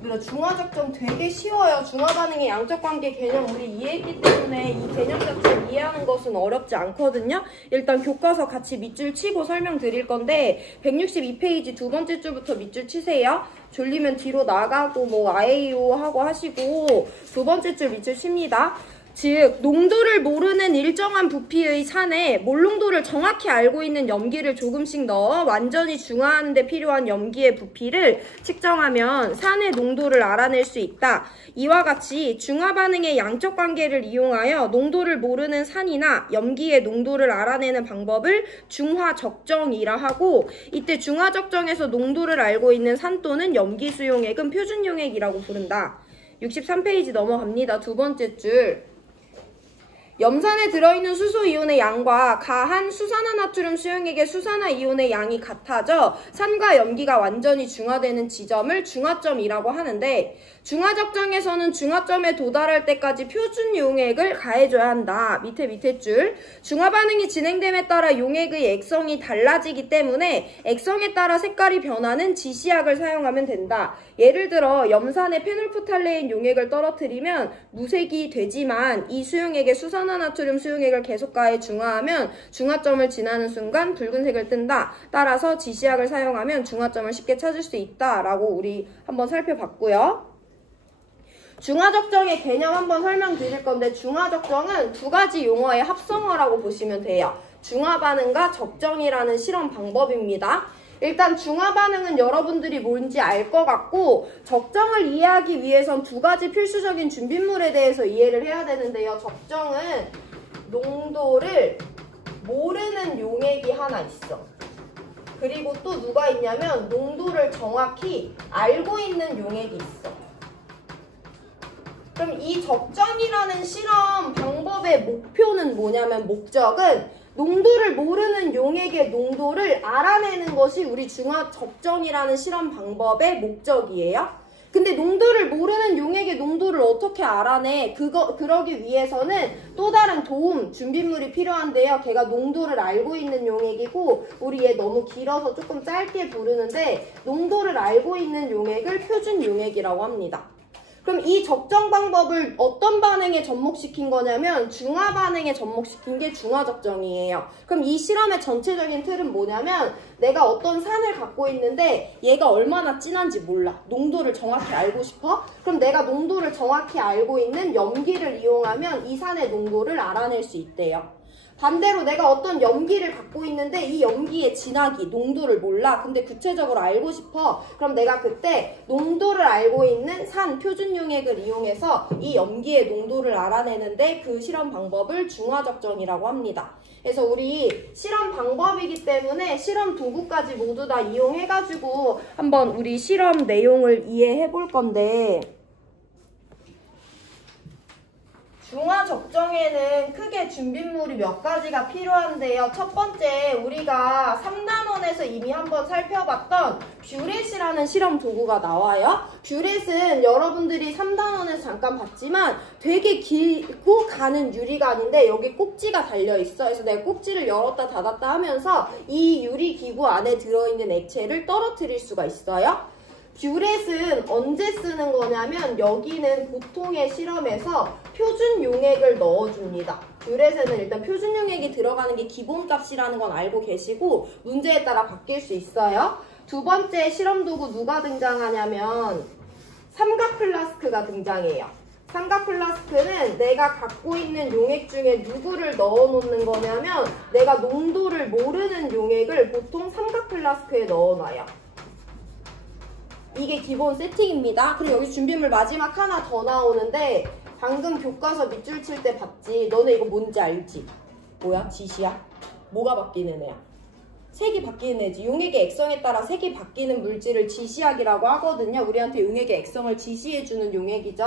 우리가 중화적정 되게 쉬워요. 중화반응의 양적관계 개념 우리 이해했기 때문에 이 개념 자체를 이해하는 것은 어렵지 않거든요. 일단 교과서 같이 밑줄 치고 설명드릴 건데 162페이지 두 번째 줄부터 밑줄 치세요. 졸리면 뒤로 나가고 뭐 아에이오 하고 하시고 두 번째 줄 밑줄 칩니다. 즉 농도를 모르는 일정한 부피의 산에 몰농도를 정확히 알고 있는 염기를 조금씩 넣어 완전히 중화하는 데 필요한 염기의 부피를 측정하면 산의 농도를 알아낼 수 있다. 이와 같이 중화 반응의 양적 관계를 이용하여 농도를 모르는 산이나 염기의 농도를 알아내는 방법을 중화 적정이라 하고, 이때 중화 적정에서 농도를 알고 있는 산 또는 염기 수용액은 표준 용액이라고 부른다. 63페이지 넘어갑니다. 두 번째 줄. 염산에 들어있는 수소이온의 양과 가한 수산화나트륨 수용액의 수산화이온의 양이 같아져 산과 염기가 완전히 중화되는 지점을 중화점이라고 하는데, 중화적정에서는 중화점에 도달할 때까지 표준 용액을 가해줘야 한다. 밑에 줄. 중화반응이 진행됨에 따라 용액의 액성이 달라지기 때문에 액성에 따라 색깔이 변하는 지시약을 사용하면 된다. 예를 들어 염산에 페놀프탈레인 용액을 떨어뜨리면 무색이 되지만 이 수용액에 수산화나트륨 수용액을 계속 가해 중화하면 중화점을 지나는 순간 붉은색을 뜬다. 따라서 지시약을 사용하면 중화점을 쉽게 찾을 수 있다. 라고 우리 한번 살펴봤고요. 중화적정의 개념 한번 설명드릴 건데, 중화적정은 두 가지 용어의 합성어라고 보시면 돼요. 중화반응과 적정이라는 실험 방법입니다. 일단 중화반응은 여러분들이 뭔지 알 것 같고, 적정을 이해하기 위해선 두 가지 필수적인 준비물에 대해서 이해를 해야 되는데요. 적정은 농도를 모르는 용액이 하나 있어. 그리고 또 누가 있냐면 농도를 정확히 알고 있는 용액이 있어. 그럼 이 적정이라는 실험 방법의 목표는 뭐냐면, 목적은 농도를 모르는 용액의 농도를 알아내는 것이 우리 중화적정이라는 실험 방법의 목적이에요. 근데 농도를 모르는 용액의 농도를 어떻게 알아내? 그러기 위해서는 또 다른 도움, 준비물이 필요한데요. 걔가 농도를 알고 있는 용액이고, 우리 얘 너무 길어서 조금 짧게 부르는데, 농도를 알고 있는 용액을 표준 용액이라고 합니다. 그럼 이 적정 방법을 어떤 반응에 접목시킨 거냐면 중화 반응에 접목시킨 게 중화적정이에요. 그럼 이 실험의 전체적인 틀은 뭐냐면, 내가 어떤 산을 갖고 있는데 얘가 얼마나 진한지 몰라. 농도를 정확히 알고 싶어? 그럼 내가 농도를 정확히 알고 있는 염기를 이용하면 이 산의 농도를 알아낼 수 있대요. 반대로 내가 어떤 염기를 갖고 있는데 이 염기의 진하기, 농도를 몰라. 근데 구체적으로 알고 싶어. 그럼 내가 그때 농도를 알고 있는 산 표준 용액을 이용해서 이 염기의 농도를 알아내는데 그 실험 방법을 중화적정이라고 합니다. 그래서 우리 실험 방법이기 때문에 실험 도구까지 모두 다 이용해가지고 한번 우리 실험 내용을 이해해 볼 건데, 중화적정에는 크게 준비물이 몇 가지가 필요한데요. 첫 번째, 우리가 3단원에서 이미 한번 살펴봤던 뷰렛이라는 실험 도구가 나와요. 뷰렛은 여러분들이 3단원에서 잠깐 봤지만 되게 길고 가는 유리관인데 여기 꼭지가 달려있어. 그래서 내가 꼭지를 열었다 닫았다 하면서 이 유리기구 안에 들어있는 액체를 떨어뜨릴 수가 있어요. 뷰렛은 언제 쓰는 거냐면, 여기는 보통의 실험에서 표준 용액을 넣어줍니다. 뷰렛에는 일단 표준 용액이 들어가는 게 기본값이라는 건 알고 계시고 문제에 따라 바뀔 수 있어요. 두 번째 실험 도구 누가 등장하냐면 삼각 플라스크가 등장해요. 삼각 플라스크는 내가 갖고 있는 용액 중에 누구를 넣어놓는 거냐면, 내가 농도를 모르는 용액을 보통 삼각 플라스크에 넣어놔요. 이게 기본 세팅입니다. 그리고 여기 준비물 마지막 하나 더 나오는데, 방금 교과서 밑줄 칠 때 봤지? 너네 이거 뭔지 알지? 뭐야? 지시야? 뭐가 바뀌는 애야? 색이 바뀌는 애지. 용액의 액성에 따라 색이 바뀌는 물질을 지시약이라고 하거든요. 우리한테 용액의 액성을 지시해주는 용액이죠.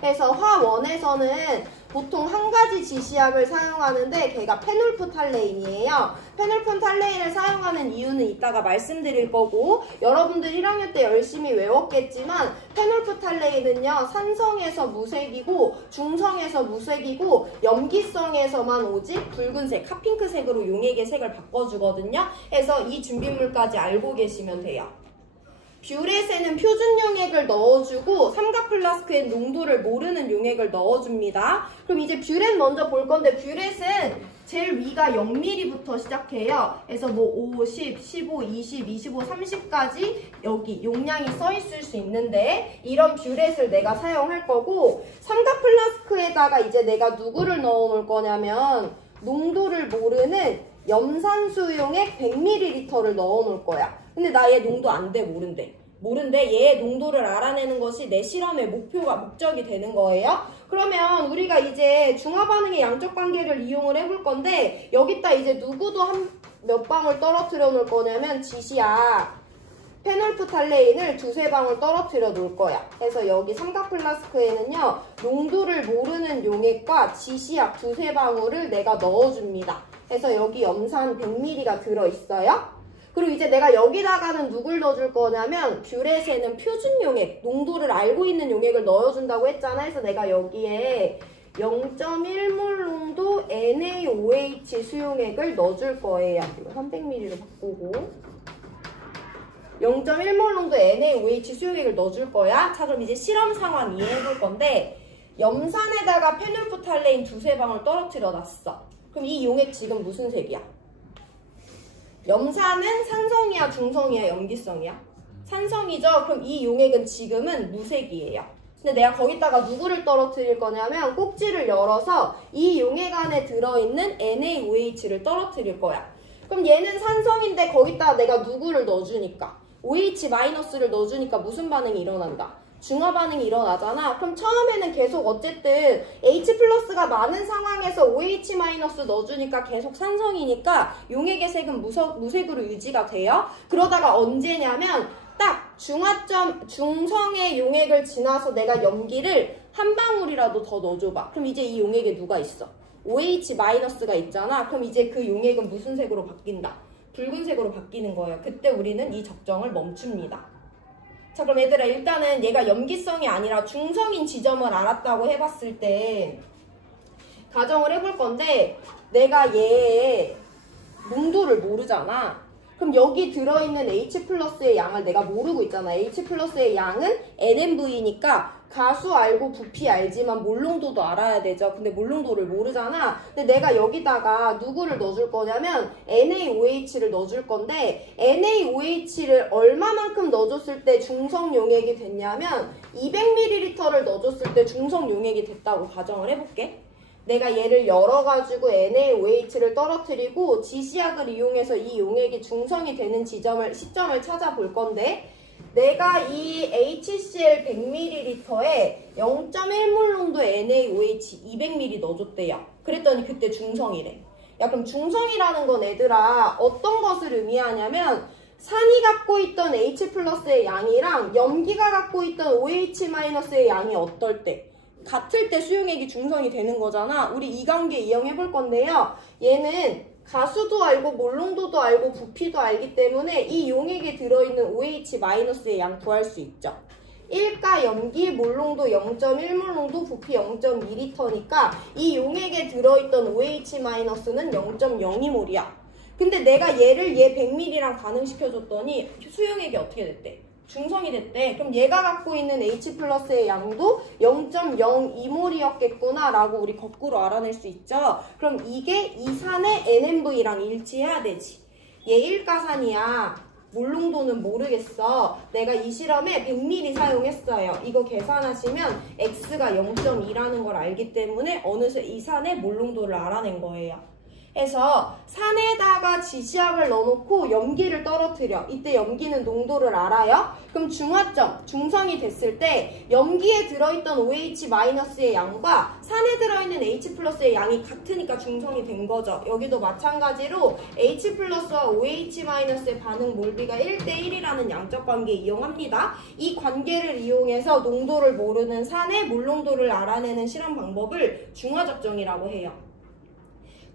그래서 화원에서는 보통 한 가지 지시약을 사용하는데 걔가 페놀프탈레인이에요. 페놀프탈레인을 사용하는 이유는 이따가 말씀드릴 거고, 여러분들 1학년 때 열심히 외웠겠지만 페놀프탈레인은요, 산성에서 무색이고 중성에서 무색이고 염기성에서만 오직 붉은색, 핫핑크색으로 용액의 색을 바꿔주거든요. 그래서 이 준비물까지 알고 계시면 돼요. 뷰렛에는 표준 용액을 넣어주고 삼각 플라스크엔 농도를 모르는 용액을 넣어줍니다. 그럼 이제 뷰렛 먼저 볼 건데 뷰렛은 제일 위가 0mm부터 시작해요. 그래서 뭐 5, 10, 15, 20, 25, 30까지 여기 용량이 써 있을 수 있는데 이런 뷰렛을 내가 사용할 거고 삼각 플라스크에다가 이제 내가 누구를 넣어놓을 거냐면 농도를 모르는 염산수 용액 100ml를 넣어놓을 거야. 근데 나 얘 농도 안 돼, 모른대. 얘 농도를 알아내는 것이 내 실험의 목적이 되는 거예요. 그러면 우리가 이제 중화 반응의 양적 관계를 이용을 해볼 건데 여기다 이제 누구도 몇 방울 떨어뜨려 놓을 거냐면 지시약 페놀프탈레인을 2~3방울 떨어뜨려 놓을 거야. 그래서 여기 삼각 플라스크에는요 농도를 모르는 용액과 지시약 2~3방울을 내가 넣어줍니다. 그래서 여기 염산 100ml가 들어있어요. 그리고 이제 내가 여기다가는 누굴 넣어줄 거냐면 뷰렛에는 표준 용액, 농도를 알고 있는 용액을 넣어준다고 했잖아. 그래서 내가 여기에 0.1몰 농도 NaOH 수용액을 넣어줄 거예요. 이거 300ml로 바꾸고 0.1몰 농도 NaOH 수용액을 넣어줄 거야. 자, 그럼 이제 실험 상황 이해해볼 건데 염산에다가 페놀프탈레인 2~3방울 떨어뜨려 놨어. 그럼 이 용액 지금 무슨 색이야? 염산은 산성이야, 중성이야, 염기성이야? 산성이죠? 그럼 이 용액은 지금은 무색이에요. 근데 내가 거기다가 누구를 떨어뜨릴 거냐면 꼭지를 열어서 이 용액 안에 들어있는 NaOH를 떨어뜨릴 거야. 그럼 얘는 산성인데 거기다가 내가 누구를 넣어주니까 OH-를 넣어주니까 무슨 반응이 일어난다? 중화 반응이 일어나잖아. 그럼 처음에는 계속 어쨌든 H+가 많은 상황에서 OH- 넣어주니까 계속 산성이니까 용액의 색은 무색으로 유지가 돼요. 그러다가 언제냐면 딱 중성의 용액을 지나서 내가 염기를 한 방울이라도 더 넣어줘봐. 그럼 이제 이 용액에 누가 있어? OH-가 있잖아. 그럼 이제 그 용액은 무슨 색으로 바뀐다? 붉은색으로 바뀌는 거예요. 그때 우리는 이 적정을 멈춥니다. 자, 그럼 얘들아 일단은 얘가 염기성이 아니라 중성인 지점을 알았다고 해봤을 때 가정을 해볼 건데 내가 얘의 농도를 모르잖아. 그럼 여기 들어있는 H+의 양을 내가 모르고 있잖아. H+의 양은 NMV니까 가수 알고 부피 알지만 몰농도도 알아야 되죠. 근데 몰농도를 모르잖아. 근데 내가 여기다가 누구를 넣어줄 거냐면 NaOH를 넣어줄 건데 NaOH를 얼마만큼 넣어줬을 때 중성 용액이 됐냐면 200ml를 넣어줬을 때 중성 용액이 됐다고 가정을 해볼게. 내가 얘를 열어가지고 NaOH를 떨어뜨리고 지시약을 이용해서 이 용액이 중성이 되는 시점을 찾아볼 건데 내가 이 HCl 100ml에 0.1몰 농도의 NaOH 200ml 넣어줬대요. 그랬더니 그때 중성이래. 야, 그럼 중성이라는 건 얘들아 어떤 것을 의미하냐면 산이 갖고 있던 H+의 양이랑 염기가 갖고 있던 OH-의 양이 어떨 때? 같을 때 수용액이 중성이 되는 거잖아. 우리 이 관계 이용해볼 건데요. 얘는 가수도 알고 몰농도도 알고 부피도 알기 때문에 이 용액에 들어있는 OH-의 양 구할 수 있죠. 1가 염기, 몰농도 0.1몰 농도, 부피 0.2L니까 이 용액에 들어있던 OH-는 0.02몰이야. 근데 내가 얘 100ml랑 반응시켜줬더니 수용액이 어떻게 됐대? 중성이 됐대. 그럼 얘가 갖고 있는 H+의 양도 0.02몰이었겠구나 라고 우리 거꾸로 알아낼 수 있죠. 그럼 이게 이 산의 NMV랑 일치해야 되지. 얘 1가산이야. 몰농도는 모르겠어. 내가 이 실험에 100ml 사용했어요. 이거 계산하시면 X가 0.2라는 걸 알기 때문에 어느새 이 산의 몰농도를 알아낸 거예요. 해서 산에다가 지시약을 넣어놓고 염기를 떨어뜨려. 이때 염기는 농도를 알아요. 그럼 중화점, 중성이 됐을 때 염기에 들어있던 OH-의 양과 산에 들어있는 H+의 양이 같으니까 중성이 된 거죠. 여기도 마찬가지로 H+와 OH-의 반응 몰비가 1:1이라는 양적 관계 이용합니다. 이 관계를 이용해서 농도를 모르는 산의 몰농도를 알아내는 실험 방법을 중화적정이라고 해요.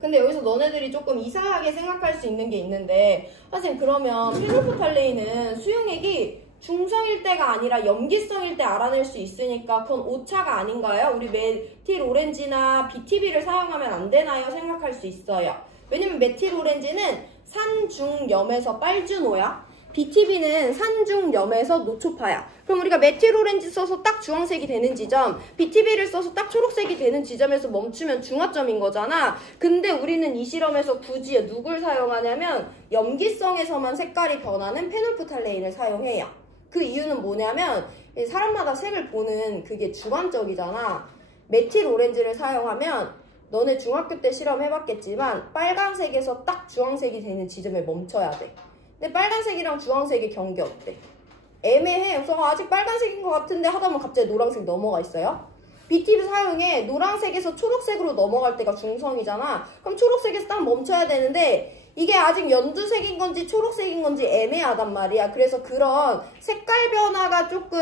근데 여기서 너네들이 조금 이상하게 생각할 수 있는 게 있는데 선생님 그러면 페놀프탈레인은 수용액이 중성일 때가 아니라 염기성일 때 알아낼 수 있으니까 그건 오차가 아닌가요? 우리 메틸오렌지나 BTB를 사용하면 안 되나요? 생각할 수 있어요. 왜냐면 메틸오렌지는 산중염에서 빨주노야. BTB는 산중염에서 노초파야. 그럼 우리가 메틸오렌지 써서 딱 주황색이 되는 지점, BTB를 써서 딱 초록색이 되는 지점에서 멈추면 중화점인 거잖아. 근데 우리는 이 실험에서 굳이 누굴 사용하냐면 염기성에서만 색깔이 변하는 페놀프탈레인을 사용해요. 그 이유는 뭐냐면 사람마다 색을 보는 그게 주관적이잖아. 메틸오렌지를 사용하면 너네 중학교 때 실험해봤겠지만 빨간색에서 딱 주황색이 되는 지점에 멈춰야 돼. 근데 빨간색이랑 주황색의 경계 어때? 애매해. 그래서 아직 빨간색인 것 같은데 하다 보면 갑자기 노란색 넘어가 있어요. BTB 사용해. 노란색에서 초록색으로 넘어갈 때가 중성이잖아. 그럼 초록색에서 딱 멈춰야 되는데 이게 아직 연두색인 건지 초록색인 건지 애매하단 말이야. 그래서 그런 색깔 변화가 조금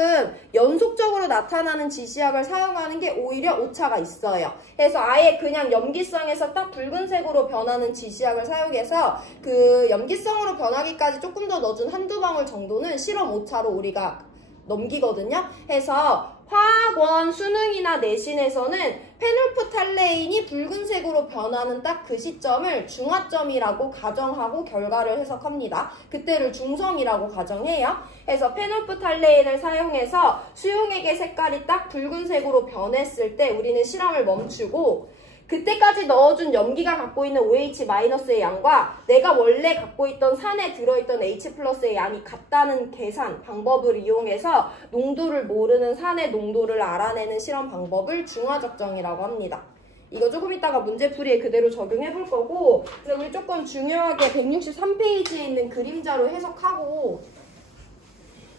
연속적으로 나타나는 지시약을 사용하는 게 오히려 오차가 있어요. 그래서 아예 그냥 염기성에서 딱 붉은색으로 변하는 지시약을 사용해서 그 염기성으로 변하기까지 조금 더 넣어준 한두 방울 정도는 실험 오차로 우리가 넘기거든요. 해서 화학원 수능이나 내신에서는 페놀프탈레인이 붉은색으로 변하는 딱 그 시점을 중화점이라고 가정하고 결과를 해석합니다. 그때를 중성이라고 가정해요. 그래서 페놀프탈레인을 사용해서 수용액의 색깔이 딱 붉은색으로 변했을 때 우리는 실험을 멈추고 그때까지 넣어준 염기가 갖고 있는 OH-의 양과 내가 원래 갖고 있던 산에 들어있던 H+의 양이 같다는 계산 방법을 이용해서 농도를 모르는 산의 농도를 알아내는 실험 방법을 중화적정이라고 합니다. 이거 조금 이따가 문제풀이에 그대로 적용해 볼 거고, 그래서 우리 조금 중요하게 163페이지에 있는 그림자로 해석하고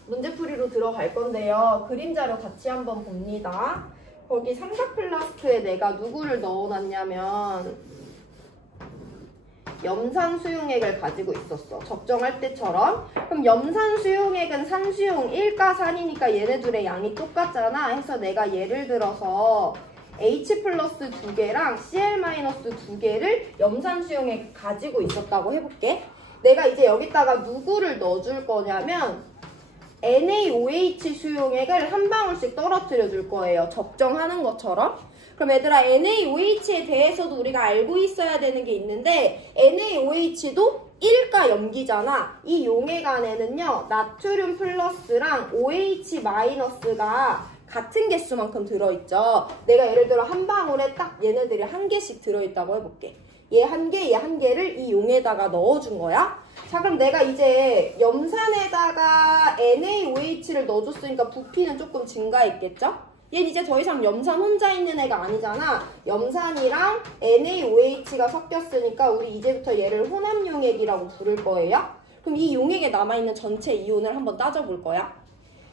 문제풀이로 들어갈 건데요. 그림자로 같이 한번 봅니다. 거기 삼각 플라스크에 내가 누구를 넣어놨냐면 염산 수용액을 가지고 있었어. 적정할 때처럼. 그럼 염산 수용액은 산수용 1가산이니까 얘네들의 양이 똑같잖아. 해서 내가 예를 들어서 H+ 2개랑 Cl- 2개를 염산 수용액 가지고 있었다고 해볼게. 내가 이제 여기다가 누구를 넣어줄 거냐면 NaOH 수용액을 한 방울씩 떨어뜨려 줄 거예요. 적정하는 것처럼. 그럼 얘들아 NaOH에 대해서도 우리가 알고 있어야 되는 게 있는데 NaOH도 1가 염기잖아. 이 용액 안에는요 나트륨 플러스랑 OH-가 같은 개수만큼 들어있죠. 내가 예를 들어 한 방울에 딱 얘네들이 한 개씩 들어있다고 해볼게. 얘 한 개, 얘 한 개를 이 용에다가 넣어준 거야. 자, 그럼 내가 이제 염산에다가 NaOH를 넣어줬으니까 부피는 조금 증가했겠죠? 얘는 이제 더 이상 염산 혼자 있는 애가 아니잖아. 염산이랑 NaOH가 섞였으니까 우리 이제부터 얘를 혼합용액이라고 부를 거예요. 그럼 이 용액에 남아있는 전체 이온을 한번 따져볼 거야.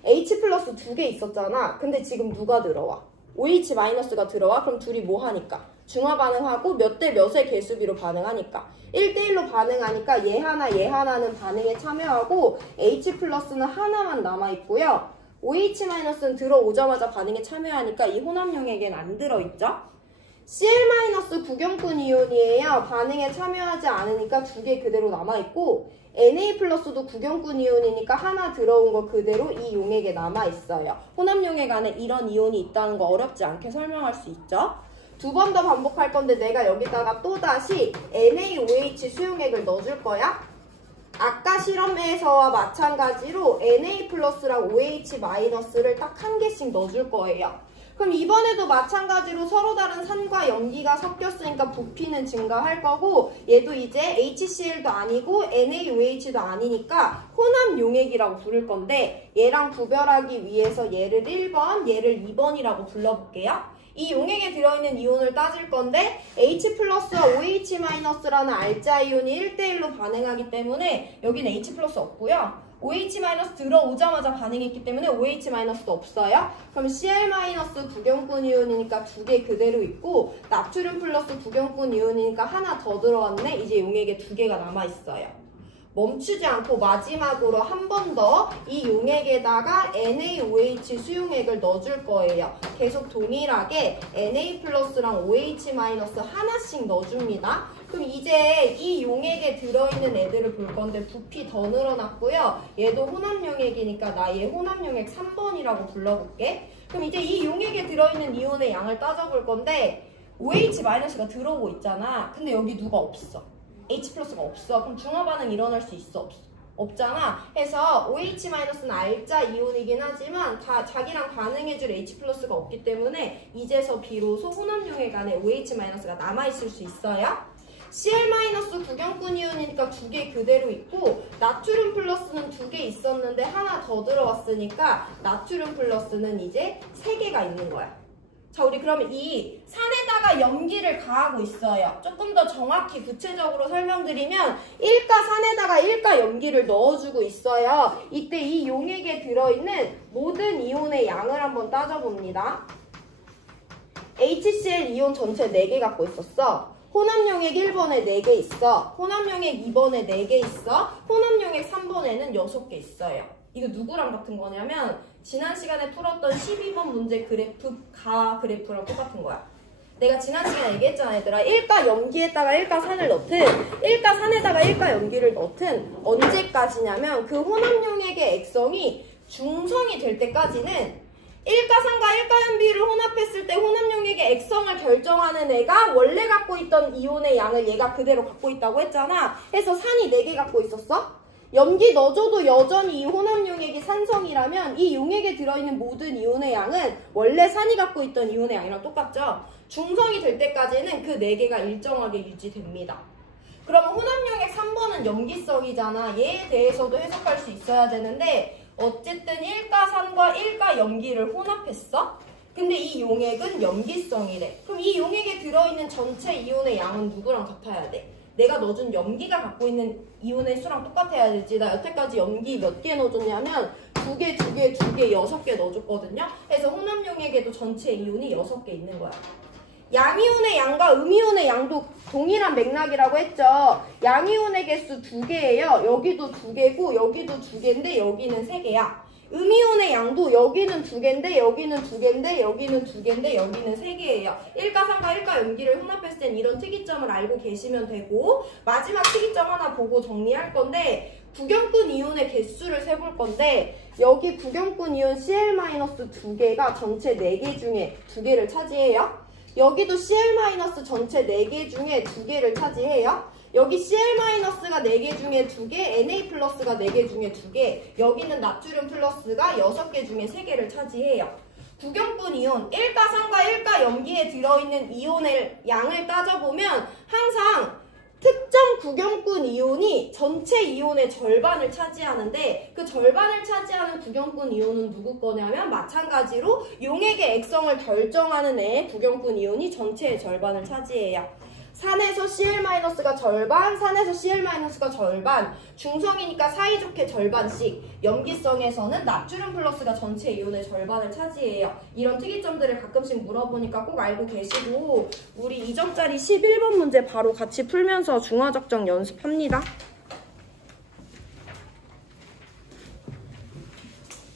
H+ 2개 있었잖아. 근데 지금 누가 들어와? OH- 들어와? 그럼 둘이 뭐 하니까? 중화 반응하고 몇 대 몇의 개수비로 반응하니까 1대1로 반응하니까 얘 하나 얘 하나는 반응에 참여하고 H+는 하나만 남아있고요. OH-는 들어오자마자 반응에 참여하니까 이 혼합용액엔 안 들어있죠? Cl- 구경꾼 이온이에요. 반응에 참여하지 않으니까 두 개 그대로 남아있고 Na+도 구경꾼 이온이니까 하나 들어온 거 그대로 이 용액에 남아있어요. 혼합용액 안에 이런 이온이 있다는 거 어렵지 않게 설명할 수 있죠? 두 번 더 반복할 건데 내가 여기다가 또다시 NaOH 수용액을 넣어줄 거야. 아까 실험에서와 마찬가지로 Na+랑 OH-를 딱 한 개씩 넣어줄 거예요. 그럼 이번에도 마찬가지로 서로 다른 산과 염기가 섞였으니까 부피는 증가할 거고 얘도 이제 HCl도 아니고 NaOH도 아니니까 혼합용액이라고 부를 건데 얘랑 구별하기 위해서 얘를 1번, 얘를 2번이라고 불러볼게요. 이 용액에 들어있는 이온을 따질 건데 H+와 OH-라는 알자 이온이 1대1로 반응하기 때문에 여기는 H+ 없고요. OH- 들어오자마자 반응했기 때문에 OH- 없어요. 그럼 Cl- 구경꾼 이온이니까 두 개 그대로 있고 나트륨 플러스 구경꾼 이온이니까 하나 더 들어왔네. 이제 용액에 두 개가 남아있어요. 멈추지 않고 마지막으로 한 번 더 이 용액에다가 NaOH 수용액을 넣어줄 거예요. 계속 동일하게 Na+랑 OH- 하나씩 넣어줍니다. 그럼 이제 이 용액에 들어있는 애들을 볼 건데 부피 더 늘어났고요. 얘도 혼합용액이니까 나 얘 혼합용액 3번이라고 불러볼게. 그럼 이제 이 용액에 들어있는 이온의 양을 따져볼 건데 OH- 들어오고 있잖아. 근데 여기 누가 없어. H+가 없어. 그럼 중화 반응 일어날 수 있어? 없어? 없잖아. 해서 OH-는 R자 이온이긴 하지만 자기랑 반응해줄 H+가 없기 때문에 이제서 비로소 혼합용액 안에 OH-가 남아있을 수 있어요. Cl- 구경꾼 이온이니까 2개 그대로 있고 나트륨 플러스는 2개 있었는데 하나 더 들어왔으니까 나트륨 플러스는 이제 3개가 있는 거야. 자, 우리 그러면 이 산에다가 염기를 가하고 있어요. 조금 더 정확히 구체적으로 설명드리면 1가 산에다가 1가 염기를 넣어주고 있어요. 이때 이 용액에 들어있는 모든 이온의 양을 한번 따져봅니다. HCl 이온 전체 4개 갖고 있었어. 혼합용액 1번에 4개 있어. 혼합용액 2번에 4개 있어. 혼합용액 3번에는 6개 있어요. 이거 누구랑 같은 거냐면 지난 시간에 풀었던 12번 문제 그래프랑 똑같은 거야. 내가 지난 시간에 얘기했잖아, 얘들아. 1가 염기에다가 1가 산을 넣든 1가 산에다가 1가 염기를 넣든 언제까지냐면 그 혼합용액의 액성이 중성이 될 때까지는 1가산과 1가염비를 혼합했을 때 혼합용액의 액성을 결정하는 애가 원래 갖고 있던 이온의 양을 얘가 그대로 갖고 있다고 했잖아. 해서 산이 4개 갖고 있었어. 염기 넣어줘도 여전히 이 혼합용액이 산성이라면 이 용액에 들어있는 모든 이온의 양은 원래 산이 갖고 있던 이온의 양이랑 똑같죠. 중성이 될 때까지는 그 4개가 일정하게 유지됩니다. 그러면 혼합용액 3번은 염기성이잖아. 얘에 대해서도 해석할 수 있어야 되는데 어쨌든 1가산과 1가염기를 혼합했어? 근데 이 용액은 염기성이래. 그럼 이 용액에 들어있는 전체 이온의 양은 누구랑 같아야 돼? 내가 넣어준 염기가 갖고 있는 이온의 수랑 똑같아야 되지. 나 여태까지 염기 몇 개 넣어줬냐면 2개, 2개, 2개, 6개 넣어줬거든요. 그래서 혼합용액에도 전체 이온이 6개 있는 거야. 양이온의 양과 음이온의 양도 동일한 맥락이라고 했죠. 양이온의 개수 2개예요. 여기도 2개고 여기도 2개인데 여기는 3개야. 음이온의 양도 여기는 2개인데 여기는 2개인데 여기는 2개인데 여기는 3개예요. 1가산과 1가염기를 혼합했을 땐 이런 특이점을 알고 계시면 되고 마지막 특이점 하나 보고 정리할 건데 구경꾼 이온의 개수를 세볼 건데 여기 구경꾼 이온 Cl-2개가 전체 4개 중에 2개를 차지해요. 여기도 Cl- 전체 4개 중에 2개를 차지해요. 여기 Cl-가 4개 중에 2개, Na+가 4개 중에 2개, 여기는 나트륨 플러스가 6개 중에 3개를 차지해요. 구경꾼 이온, 1가산과 1가염기에 들어있는 이온의 양을 따져보면 항상 특정 구경꾼 이온이 전체 이온의 절반을 차지하는데 그 절반을 차지하는 구경꾼 이온은 누구 거냐면 마찬가지로 용액의 액성을 결정하는 애의 구경꾼 이온이 전체의 절반을 차지해요. 산에서 Cl-가 절반, 산에서 Cl-가 절반, 중성이니까 사이좋게 절반씩, 염기성에서는 나트륨 플러스가 전체 이온의 절반을 차지해요. 이런 특이점들을 가끔씩 물어보니까 꼭 알고 계시고 우리 2점짜리 11번 문제 바로 같이 풀면서 중화적정 연습합니다.